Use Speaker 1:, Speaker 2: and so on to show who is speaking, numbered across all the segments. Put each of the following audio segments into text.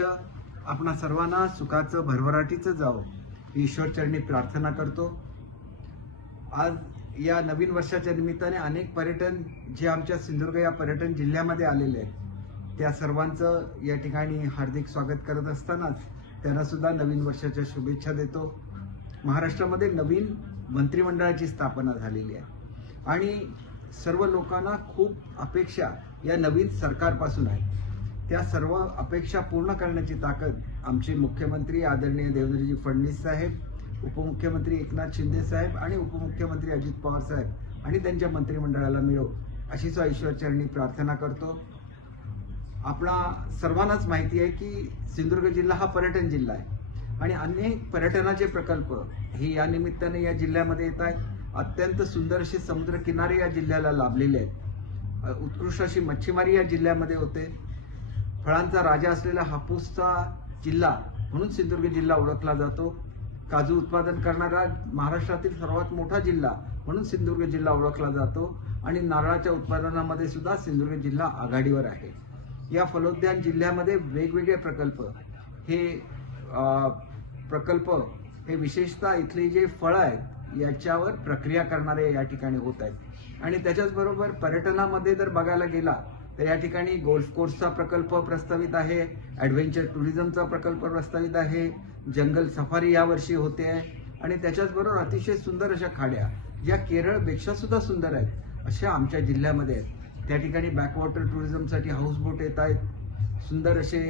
Speaker 1: वर्ष आपणा सर्वांना सुखाचं भरभराटीचं जावं. ईश्वरचरणी प्रार्थना करतो. आज या नवीन वर्षाच्या निमित्ताने अनेक पर्यटन जे आमच्या सिंधुदुर्ग या पर्यटन जिल्ह्यामध्ये आलेले आहेत त्या सर्वांचं या ठिकाणी हार्दिक स्वागत करत असतानाच त्यांना सुद्धा नवीन वर्षाच्या शुभेच्छा देतो. महाराष्ट्रामध्ये नवीन मंत्रिमंडळाची स्थापना झालेली आहे. आणि सर्व लोकांना खूप अपेक्षा या नवीन सरकारपासून आहे. त्या सर्व अपेक्षा पूर्ण करण्याची ताकद आमचे मुख्यमंत्री आदरणीय देवेंद्रजी फडणवीस साहेब उपमुख्यमंत्री एकनाथ शिंदे साहेब आणि उपमुख्यमंत्री अजित पवार साहेब आणि त्यांच्या मंत्रिमंडळाला मिळो अशीच ईश्वरचरणी प्रार्थना करतो. आपणा सर्वांनाच माहिती आहे की सिंधुदुर्ग जिल्हा हा पर्यटन जिल्हा आहे आणि अनेक पर्यटनाचे प्रकल्प हे या निमित्ताने या जिल्ह्यामध्ये येत आहेत. अत्यंत सुंदर असे समुद्र किनारे या जिल्ह्याला लाभलेले आहेत. उत्कृष्ट अशी मच्छीमारी या जिल्ह्यामध्ये होते. फळांचा राजा असलेला हापूसचा जिल्हा म्हणून सिंधुदुर्ग जिल्हा ओळखला जातो. काजू उत्पादन करणारा महाराष्ट्रातील सर्वात मोठा जिल्हा म्हणून सिंधुदुर्ग जिल्हा ओळखला जातो. आणि नारळाच्या उत्पादनामध्ये सुद्धा सिंधुदुर्ग जिल्हा आघाडीवर आहे. या फलोद्यान जिल्ह्यामध्ये वेगवेगळे प्रकल्प. हे प्रकल्प हे विशेषतः इथली जे फळं आहेत याच्यावर प्रक्रिया करणारे या ठिकाणी होत आहेत. आणि त्याच्याचबरोबर पर्यटनामध्ये जर बघायला गेला तर या ठिकाणी गोल्फ कोर्सचा प्रकल्प प्रस्तावित आहे ॲडव्हेंचर टुरिझमचा प्रकल्प प्रस्तावित आहे जंगल सफारी यावर्षी होते आहे आणि त्याच्याचबरोबर अतिशय सुंदर अशा खाड्या या केरळपेक्षा सुद्धा सुंदर आहेत अशा आमच्या जिल्ह्यामध्ये आहेत. त्या ठिकाणी बॅकवॉटर टुरिझमसाठी हाऊसबोट येत आहेत. सुंदर असे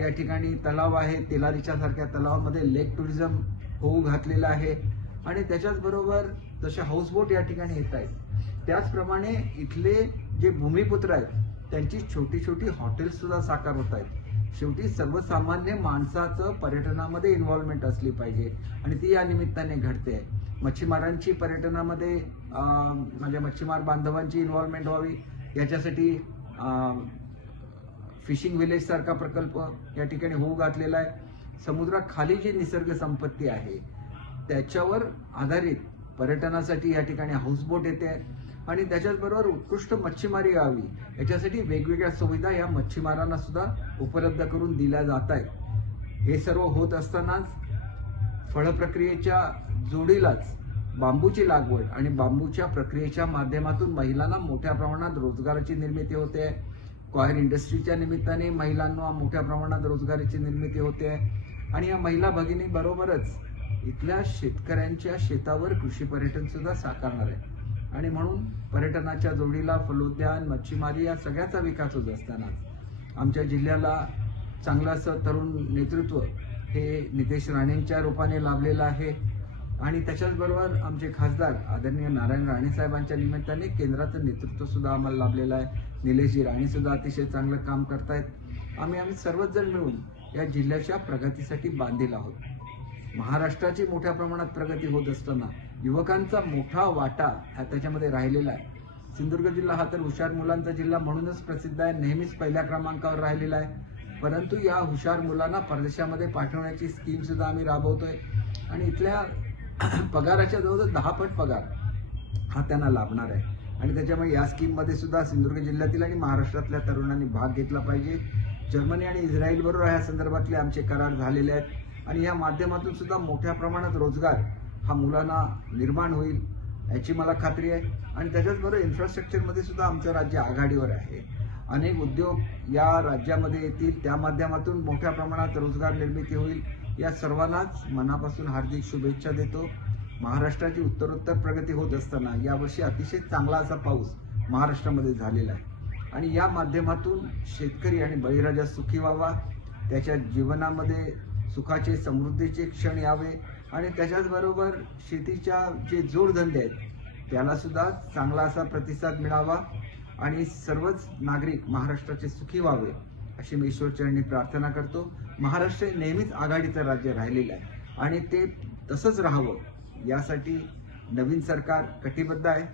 Speaker 1: या ठिकाणी तलाव आहे तेलारीच्या सारख्या तलावामध्ये लेक टुरिझम होऊ घातलेलं आहे. आणि त्याच्याचबरोबर जसे हाऊसबोट या ठिकाणी येत आहेत त्याचप्रमाणे इथले जे भूमिपुत्र आहेत त्यांची छोटी छोटी हॉटेल्स सुद्धा साकार होत आहेत. शेवटी सर्वसामान्य माणसाचं पर्यटनामध्ये इन्व्हॉल्वमेंट असली पाहिजे आणि ती या निमित्ताने घडते. मच्छीमारांची पर्यटनामध्ये म्हणजे मच्छीमार बांधवांची इन्व्हॉल्वमेंट व्हावी याच्यासाठी फिशिंग विलेजसारखा प्रकल्प या ठिकाणी होऊ घातलेला आहे. समुद्राखाली जी निसर्ग संपत्ती आहे त्याच्यावर आधारित पर्यटनासाठी या ठिकाणी हाऊसबोट येते. आणि त्याच्याचबरोबर उत्कृष्ट मच्छीमारी यावी. याच्यासाठी वेगवेगळ्या सुविधा या मच्छीमारांना सुद्धा उपलब्ध करून दिल्या जात आहेत हे सर्व होत असतानाच फळ प्रक्रियेच्या जोडीलाच बांबूची लागवड आणि बांबूच्या प्रक्रियेच्या माध्यमातून महिलांना मोठ्या प्रमाणात रोजगाराची निर्मिती होते. क्वायर इंडस्ट्रीच्या निमित्ताने महिलांना मोठ्या प्रमाणात रोजगाराची निर्मिती होते. आणि या महिला भगिनी बरोबरच इथल्या शेतकऱ्यांच्या शेतावर कृषी पर्यटन सुद्धा साकारणार आहे आणि म्हणून पर्यटनाच्या जोडीला फलोद्यान मच्छीमारी या सगळ्याचा विकास होत असतानाच आमच्या जिल्ह्याला चांगलं असं तरुण नेतृत्व हे नितेश राणेंच्या रूपाने लाभलेलं आहे. आणि त्याच्याचबरोबर आमचे खासदार आदरणीय नारायण राणे साहेबांच्या निमित्ताने केंद्राचं नेतृत्वसुद्धा आम्हाला लाभलेलं आहे. निलेशजी राणेसुद्धा अतिशय चांगलं काम करतायत. आम्ही आम्ही सर्वच जण मिळून या जिल्ह्याच्या प्रगतीसाठी बांधील आहोत. महाराष्ट्राची मोठ्या प्रमाणात प्रगती होत असताना युवकांचा मोठा वाटा हा त्याच्यामध्ये राहिलेला आहे. सिंधुदुर्ग जिल्हा हा तर हुशार मुलांचा जिल्हा म्हणूनच प्रसिद्ध आहे नेहमीच पहिल्या क्रमांकावर राहिलेला आहे. परंतु या हुशार मुलांना परदेशामध्ये पाठवण्याची स्कीमसुद्धा आम्ही राबवतोय. आणि इथल्या पगाराच्या जवळजवळ दहा पट पगार हा त्यांना लाभणार आहे. आणि त्याच्यामुळे या स्कीममध्ये सुद्धा सिंधुदुर्ग जिल्ह्यातील आणि महाराष्ट्रातल्या तरुणांनी भाग घेतला पाहिजे. जर्मनी आणि इस्रायलबरोबर ह्या संदर्भातले आमचे करार झालेले आहेत. आणि या माध्यमातून सुद्धा मोठ्या प्रमाणात रोजगार हा मुलांना निर्माण होईल याची मला खात्री आहे. आणि त्याच्याचबरोबर इन्फ्रास्ट्रक्चरमध्ये सुद्धा आमचं राज्य आघाडीवर आहे. अनेक उद्योग या राज्यामध्ये येतील त्या माध्यमातून मोठ्या प्रमाणात रोजगार निर्मिती होईल. या सर्वांनाच मनापासून हार्दिक शुभेच्छा देतो. महाराष्ट्राची उत्तरोत्तर प्रगती होत असताना यावर्षी अतिशय चांगला असा पाऊस महाराष्ट्रामध्ये झालेला आहे. आणि या माध्यमातून शेतकरी आणि बळीराजा सुखी व्हावा. त्याच्या जीवनामध्ये सुखाचे समृद्धीचे क्षण यावे. आणि त्याच्याचबरोबर शेतीच्या जे जोडधंदे आहेत त्याला सुद्धा चांगला असा प्रतिसाद मिळावा आणि सर्वच नागरिक महाराष्ट्राचे सुखी व्हावे अशी मी ईश्वरचरणी प्रार्थना करतो. महाराष्ट्र हे नेहमीच आघाडीचं राज्य राहिलेलं आहे. आणि ते तसंच राहावं यासाठी नवीन सरकार कटिबद्ध आहे.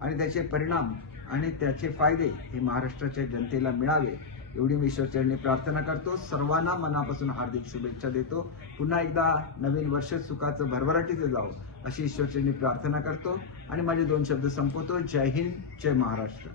Speaker 1: आणि त्याचे परिणाम आणि त्याचे फायदे हे महाराष्ट्राच्या जनतेला मिळावे. एवढी मी ईश्वरचरणी प्रार्थना करतो. सर्वांना मनापासून हार्दिक शुभेच्छा देतो. पुन्हा एकदा नवीन वर्ष सुखाचं भरभराटीचं जावं अशी ईश्वरचरणी प्रार्थना करतो. आणि माझे दोन शब्द संपवतो. जय हिंद जय महाराष्ट्र.